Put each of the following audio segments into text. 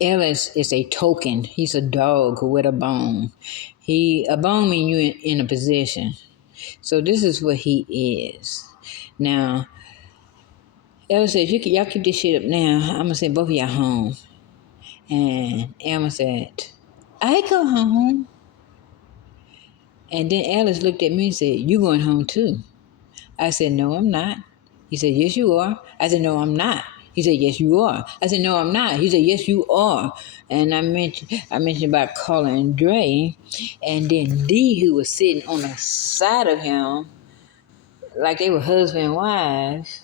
Ellis is a token. He's a dog with a bone. A bone means you in a position. So this is what he is. Now, Ellis said, if y'all keep this shit up now, I'm gonna send both of y'all home. And Emma said, I go home. And then Alice looked at me and said, you going home too. I said, no, I'm not. He said, yes, you are. I said, no, I'm not. He said, yes, you are. I said, no, I'm not. He said, yes, you are. And I mentioned about Carla and Dre. And then Dee, who was sitting on the side of him, like they were husband and wives,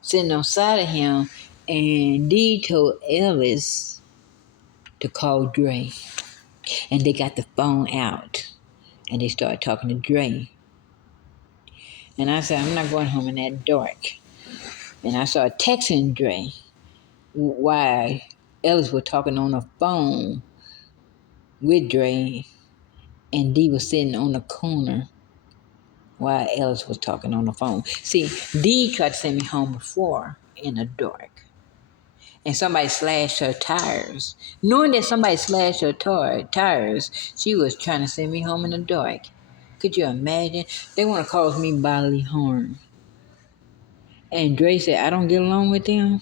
sitting on the side of him. And Dee told Ellis to call Dre. And they got the phone out. And they started talking to Dre. And I said, I'm not going home in that dark. And I started texting Dre while Ellis was talking on the phone with Dre, and Dee was sitting on the corner while Ellis was talking on the phone. See, Dee tried to send me home before in the dark, and somebody slashed her tires. Knowing that somebody slashed her tires, she was trying to send me home in the dark. Could you imagine? They want to cause me bodily harm. And Dre said, I don't get along with them.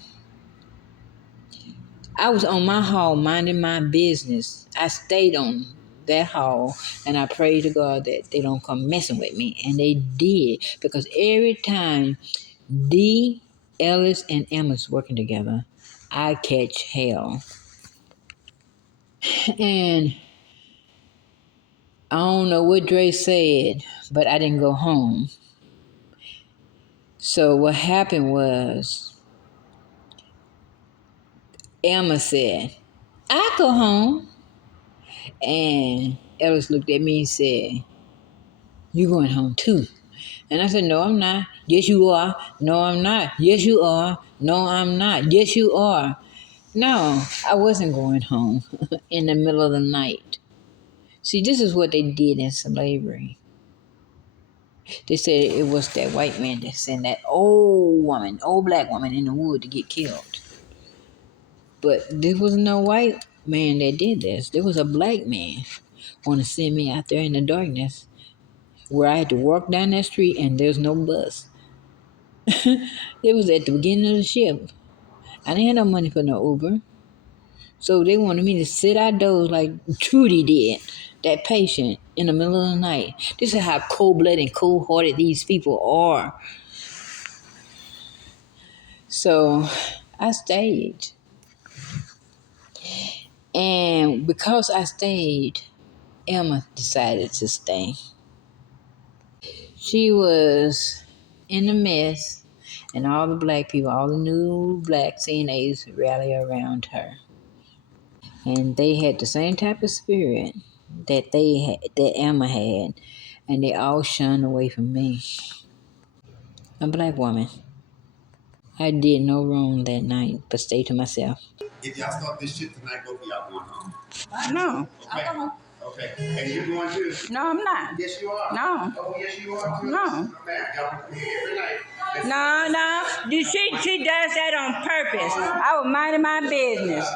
I was on my hall minding my business. I stayed on that hall and I prayed to God that they don't come messing with me. And they did. Because every time Dee, Ellis, and Emma's working together, I catch hell. And I don't know what Dre said, but I didn't go home. So what happened was Emma said, I go home. And Ellis looked at me and said, you going home too. And I said, no, I'm not. Yes, you are. No, I'm not. Yes, you are. No, I'm not. Yes, you are. No, I wasn't going home in the middle of the night. See, this is what they did in slavery. They said it was that white man that sent that old black woman in the wood to get killed. But there was no white man that did this. There was a black man want to send me out there in the darkness where I had to walk down that street and there's no bus. It was at the beginning of the ship. I didn't have no money for no Uber. So they wanted me to sit outdoors like Trudy did, that patient, in the middle of the night. This is how cold-blooded and cold-hearted these people are. So I stayed. And because I stayed, Emma decided to stay. She was in the mess, and all the black people, all the new black CNAs rally around her. And they had the same type of spirit that Emma had, and they all shunned away from me. A black woman. I did no wrong that night, but stayed to myself. If y'all start this shit tonight, both of y'all going home. No. Okay. Okay. And you going too? No, I'm not. Yes, you are. No. Oh, yes, you are too. No. Man, y'all come here every night. No. She does that on purpose. I was minding my business.